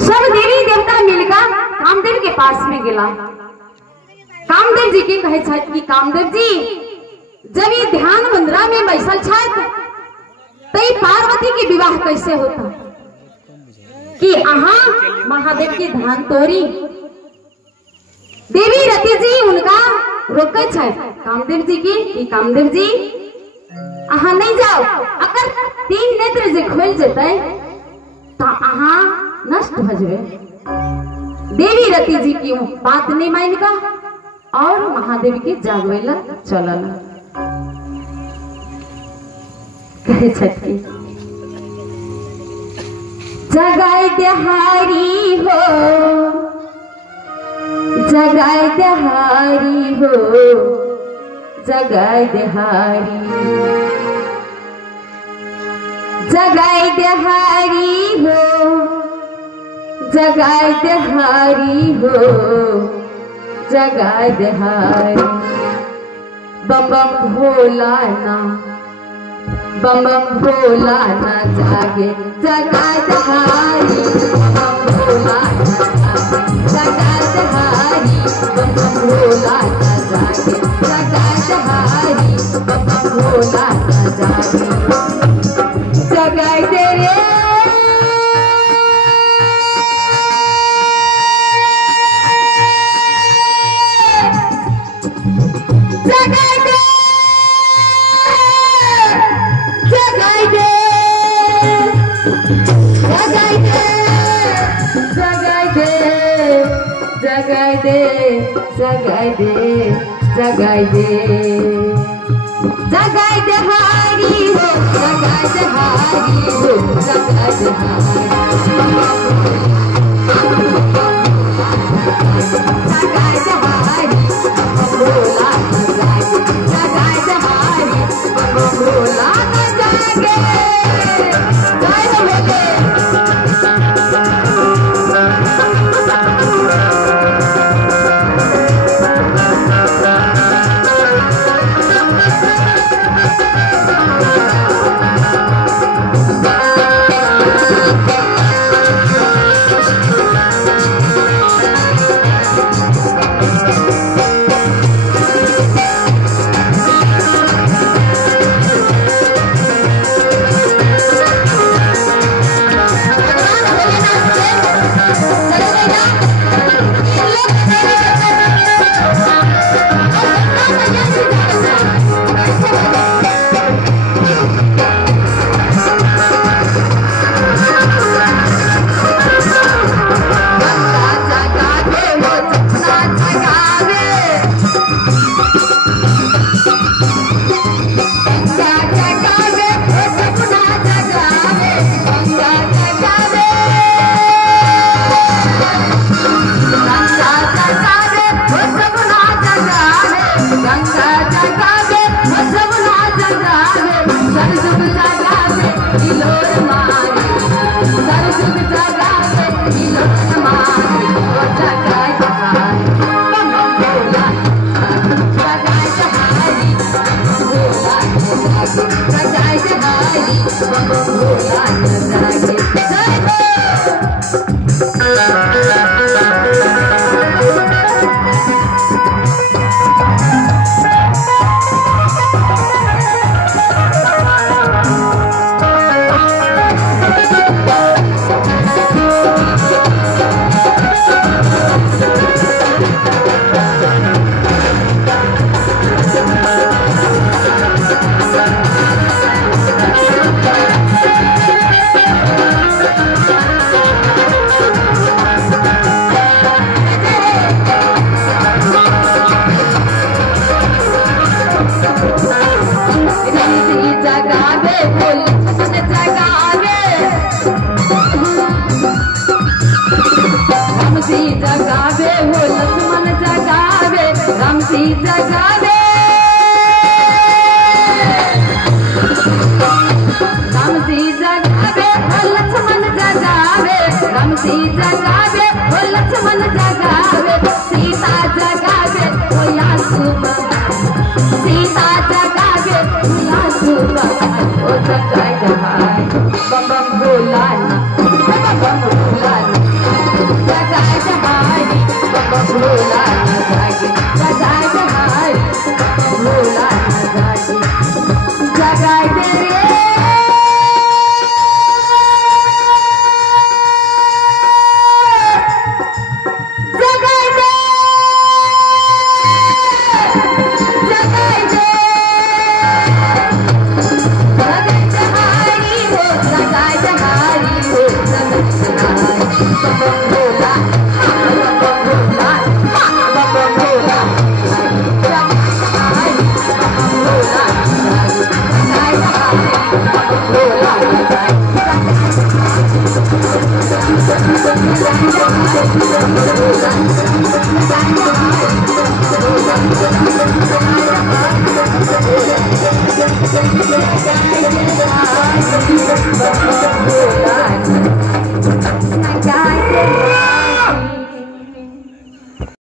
सब देवी देवता मिलकर कामदेव के पास में गेला। कामदेव जी के कहे छथि कि कामदेव जी जब ये ध्यान मुद्रा में बैसल छथि तो पार्वती के विवाह कैसे होता कि अहाँ महादेव के ध्यान तोड़ी। देवी रति जी उनका रोके छथि कामदेव जी की कि कामदेव जी अहाँ नहीं जाओ, अगर 3 नेत्र जे खोल जेतै तो अहाँ नष्ट भ जेबे। देवी रति जी की बात नहीं मान का और महादेव के जागवे ला चलल। कहे छथि जगाए देहारी हो, जगाए देहारी हो, जगाए देहारी, जगाए देहारी हो, जगाए देहारी हो, जगाए देहारी। बम बम भोला ना, बम बम भोला ना जागे, जगाए देहारी, बम बम भोला ना जागे, जगाए देहारी, बम बम भोला ना जागे, जगाए देहारी, बम बम भोला ना जागे। जगाए दे रे जगाए दे, जगाए दे, जगाए दे, जगाए दे हारी हो, जगाए दे हारी हो, जगाए दे हारी, जगाए दे हारी, भोला न जागे, जगाए दे हारी, भोला न जागे। जय हो बम बम भोला ना, बम बम भोला ना। भोला